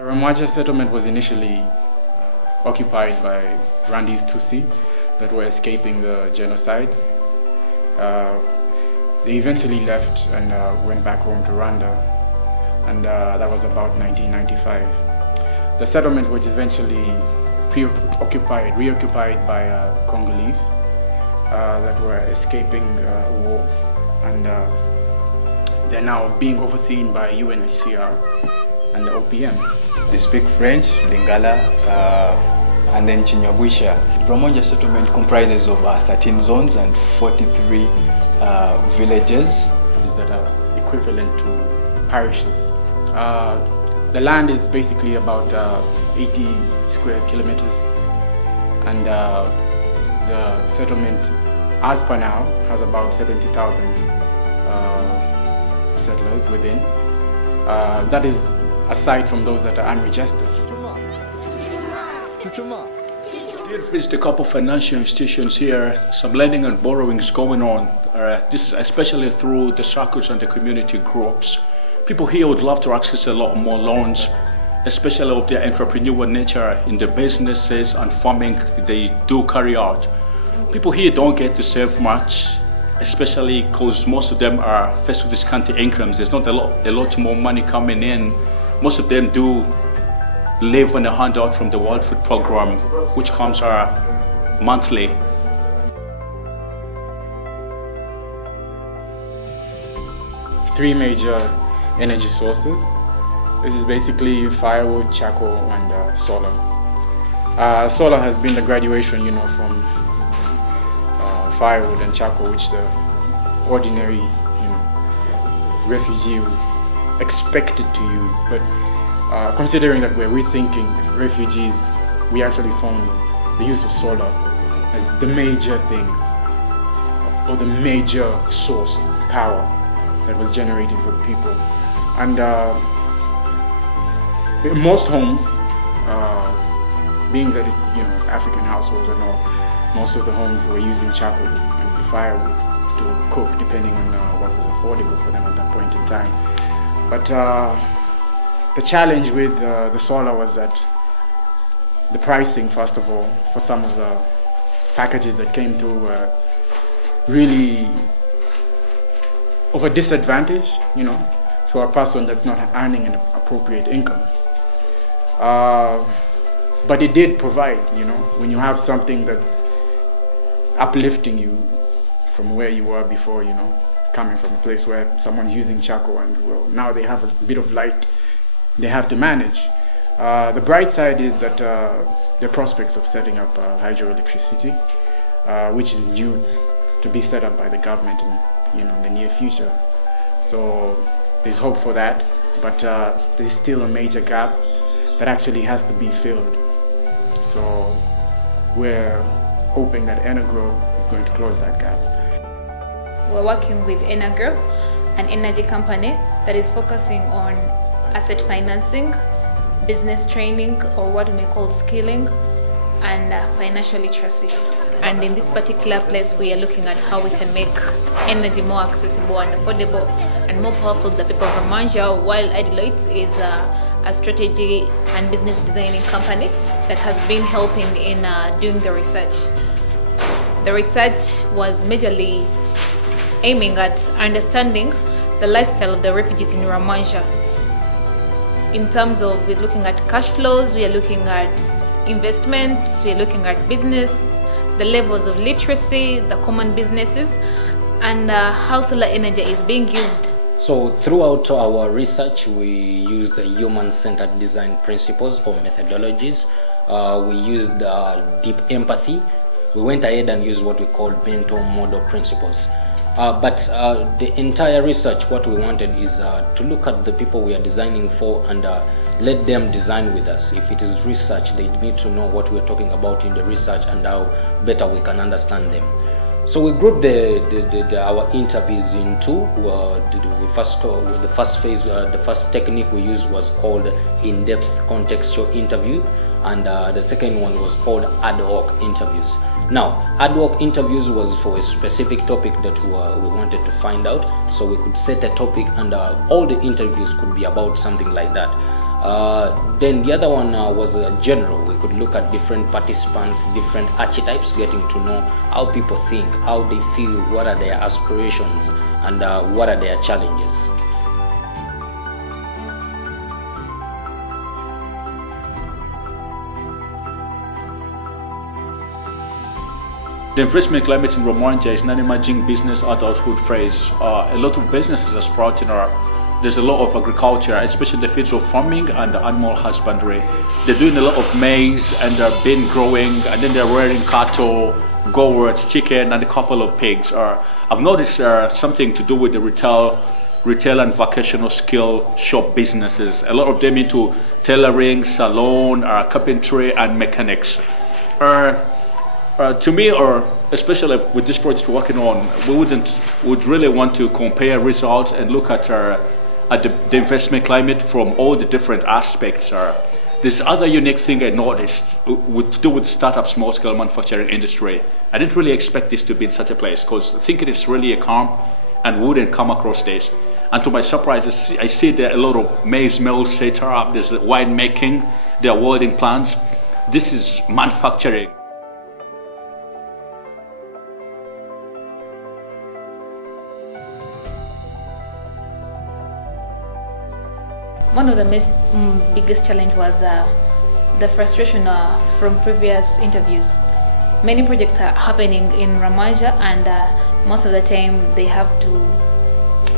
The Rwamwanja settlement was initially occupied by Rwandese Tutsi that were escaping the genocide. They eventually left and went back home to Rwanda, and that was about 1995. The settlement was eventually reoccupied by Congolese that were escaping war, and they're now being overseen by UNHCR and the OPM. They speak French, Lingala, and then Chinyabwisha. Rwamwanja settlement comprises of 13 zones and 43 villages that are equivalent to parishes. The land is basically about 80 square kilometers, and the settlement, as per now, has about 70,000 settlers within. That is aside from those that are unregistered. We have visited a couple of financial institutions here. Some lending and borrowing is going on. This is especially through the circles and the community groups. People here would love to access a lot more loans, especially of their entrepreneurial nature in the businesses and farming they do carry out. People here don't get to save much, especially because most of them are faced with scanty incomes. There's not a lot more money coming in. Most of them do live on a handout from the World Food Program, which comes monthly. Three major energy sources. This is basically firewood, charcoal, and solar. Solar has been the graduation, from firewood and charcoal, which the ordinary, refugee was expected to use. But considering that we're rethinking refugees, we actually found the use of solar as the major thing, or the major source of power that was generated for the people. And most homes, being that it's African households and all, most of the homes were using charcoal and firewood to cook, depending on what was affordable for them at that point in time. But the challenge with the solar was that the pricing, first of all, for some of the packages that came through were really of a disadvantage, to a person that's not earning an appropriate income. But it did provide, when you have something that's uplifting you from where you were before, coming from a place where someone's using charcoal and, well, now they have a bit of light they have to manage. The bright side is that the prospects of setting up hydroelectricity, which is due to be set up by the government in the near future. So there's hope for that, but there's still a major gap that actually has to be filled. So we're hoping that Energrow is going to close that gap. We're working with Energrow, an energy company that is focusing on asset financing, business training, or what we may call skilling, and financial literacy. And in this particular place, we are looking at how we can make energy more accessible and affordable and more powerful to the people of Rwamwanja, while Adi-loits is a strategy and business designing company that has been helping in doing the research. The research was majorly aiming at understanding the lifestyle of the refugees in Rwamwanja. In terms of we're looking at cash flows, we are looking at investments, we are looking at business, the levels of literacy, the common businesses, and how solar energy is being used. So throughout our research, we used human-centered design principles or methodologies. We used deep empathy. We went ahead and used what we call mental model principles. But the entire research, what we wanted is to look at the people we are designing for and let them design with us. If it is research, they need to know what we're talking about in the research and how better we can understand them. So we grouped our interviews in two. The first phase, the first technique we used was called in-depth contextual interview, and the second one was called ad hoc interviews. Now, ad hoc interviews was for a specific topic that we wanted to find out, so we could set a topic and all the interviews could be about something like that. Then the other one was general. We could look at different participants, different archetypes, getting to know how people think, how they feel, what are their aspirations, and what are their challenges. The investment climate in Rwamwanja is an emerging business adulthood phase. A lot of businesses are sprouting. There's a lot of agriculture, especially the fields of farming and animal husbandry. They're doing a lot of maize and they're bean growing, and then they're rearing cattle, goats, chicken, and a couple of pigs. I've noticed something to do with the retail and vocational skill shop businesses. A lot of them into tailoring, salon, carpentry, and mechanics. To me, or especially with this project we're working on, would really want to compare results and look at the investment climate from all the different aspects. This other unique thing I noticed to do with startup small-scale manufacturing industry. I didn't really expect this to be in such a place, because I think it is really a calm and wouldn't come across this. And to my surprise, I see there are a lot of maize mills set up, there's wine making, there are welding plants. This is manufacturing. One of the biggest challenge was the frustration from previous interviews. Many projects are happening in Rwamwanja, and most of the time they have to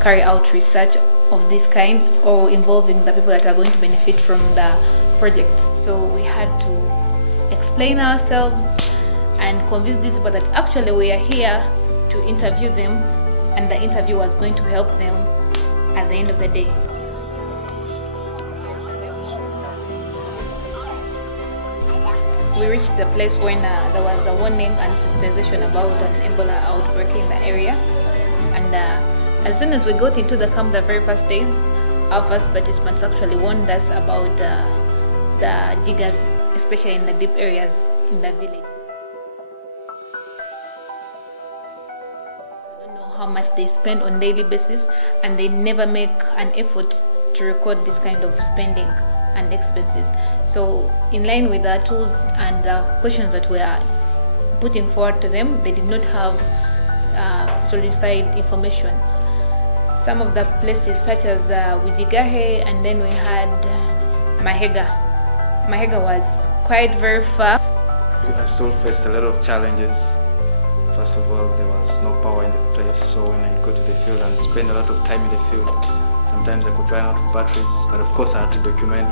carry out research of this kind or involving the people that are going to benefit from the projects. So we had to explain ourselves and convince these people that actually we are here to interview them, and the interview was going to help them at the end of the day. We reached the place when there was a warning and sensitization about an Ebola outbreak in the area, and as soon as we got into the camp the very first days, our first participants actually warned us about the jiggers, especially in the deep areas in the villages. We don't know how much they spend on daily basis, and they never make an effort to record this kind of spending and expenses. So in line with the tools and the questions that we are putting forward to them, they did not have solidified information. Some of the places such as Wijigahe, and then we had Mahega. Mahega was quite very far. I still faced a lot of challenges. First of all, there was no power in the place, so when I go to the field and spend a lot of time in the field, sometimes I could run out of batteries, but of course I had to document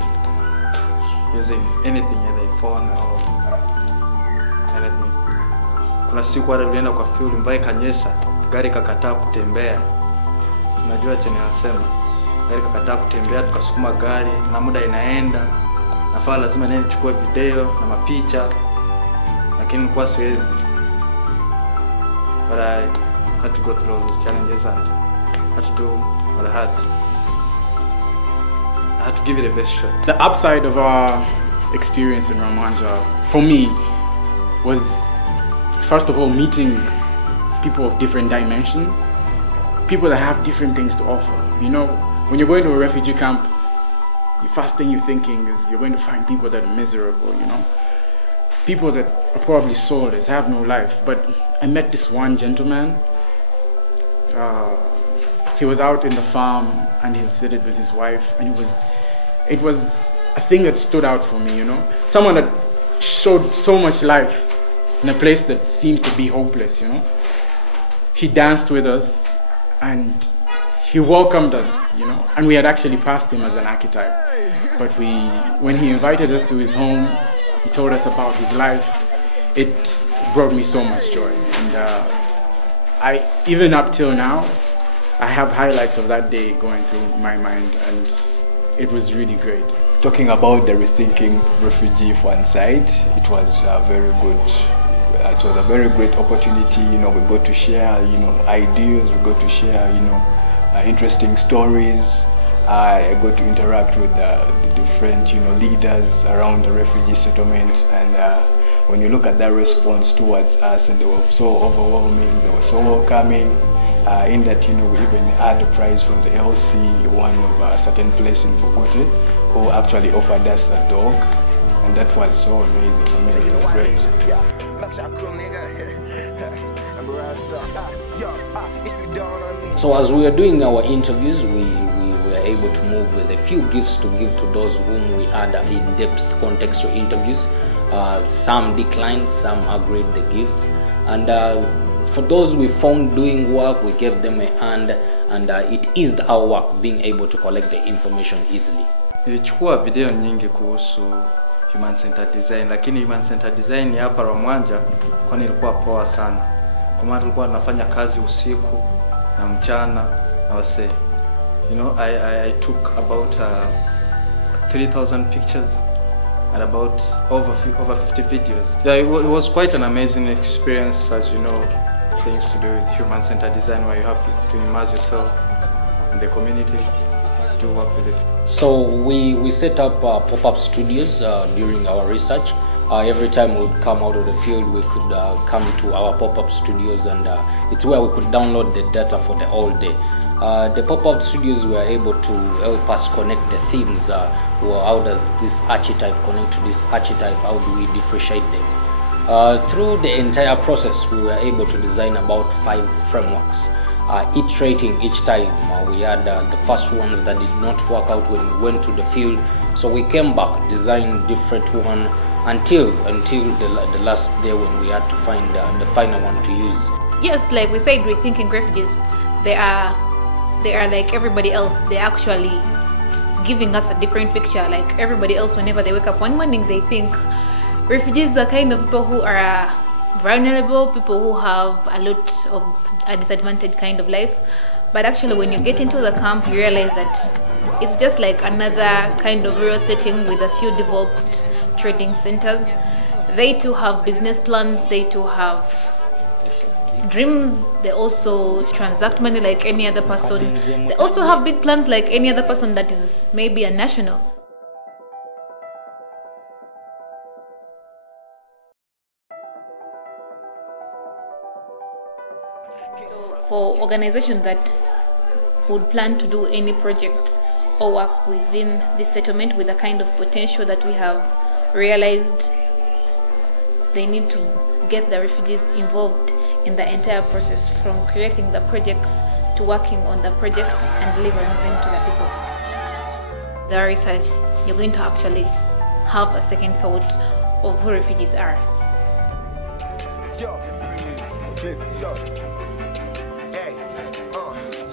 using anything, either a phone or anything. Kuna siku hata tulienda kwa field mbaya kanyesha, gari kakataa kutembea. Unajua chenye nasema, gari kakataa kutembea, tukasukuma gari na muda inaenda. Nafaa lazima nini nichukue video na mapicha, lakini kwa siwezi. But I had to go through all these challenges and had to do what I had. I had to give it a best shot. The upside of our experience in Rwamwanja, for me, was first of all meeting people of different dimensions, people that have different things to offer. You know, when you're going to a refugee camp, the first thing you're thinking is you're going to find people that are miserable, you know, people that are probably soulless, have no life. But I met this one gentleman. He was out in the farm and he was sitting with his wife, and it was a thing that stood out for me, you know. Someone that showed so much life in a place that seemed to be hopeless, you know. He danced with us and he welcomed us, you know, and we had actually passed him as an archetype. But when he invited us to his home, he told us about his life. It brought me so much joy, and even up till now, I have highlights of that day going through my mind, and it was really great. Talking about the Rethinking Refugee Fund side, it was very good. It was a very great opportunity. You know, we got to share, you know, ideas. We got to share, you know, interesting stories. I got to interact with the different, you know, leaders around the refugee settlement, and when you look at that response towards us, and they were so overwhelming, they were so welcoming, in that, you know, we even had a prize from the LC, one of a certain place in Bogote, who actually offered us a dog, and that was so amazing. I mean, it was great. So as we were doing our interviews, we were able to move with a few gifts to give to those whom we had in-depth contextual interviews. Some declined, some agreed the gifts, and for those we found doing work, we gave them a hand, and it eased our work, being able to collect the information easily. Nilichukua video nyingi kuhusu human centered design, lakini human centered design hapa Rwamwanja kwani ilikuwa poa sana. Kwa maana tulikuwa tunafanya kazi usiku na mchana na wase. You know, I took about 3,000 pictures and about over 50 videos. Yeah, it was quite an amazing experience, as you know, things to do with human centered design where you have to immerse yourself in the community to work with it. So we set up pop-up studios during our research. Every time we would come out of the field, we could come to our pop-up studios, and it's where we could download the data for the whole day. The pop-up studios were able to help us connect the themes. How does this archetype connect to this archetype? How do we differentiate them? Through the entire process, we were able to design about 5 frameworks. Iterating each time. We had the first ones that did not work out when we went to the field, so we came back, designed different one until the last day when we had to find the final one to use. Yes, like we said, Rethinking Refugees, they are like everybody else. They're actually giving us a different picture. Like everybody else, whenever they wake up one morning, they think refugees are kind of people who are vulnerable, people who have a lot of a disadvantaged kind of life. But actually, when you get into the camp, you realize that it's just like another kind of rural setting with a few developed trading centers. They too have business plans, they too have dreams, they also transact money like any other person. They also have big plans like any other person that is maybe a national. So for organizations that would plan to do any project or work within this settlement with the kind of potential that we have realized, they need to get the refugees involved in the entire process, from creating the projects to working on the projects and delivering them to the people. The research, you're going to actually have a second thought of who refugees are.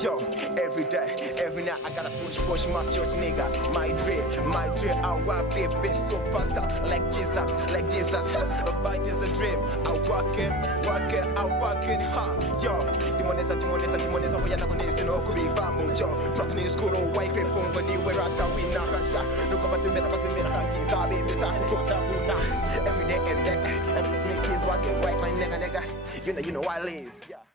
Yo, every day, every night I gotta push my church nigga. My dream, I want to be a bitch superstar like Jesus. A fight is a dream. I work it hard. Yo, demonies, for you're not gonna no could be vamu. Yo, drop me school on white grade phone, but you were rasta we not russia. Look about the middle of the middle hunting, Tabi, Miss every day, every day. And these kids walking right my nigga. You know I live. Yeah.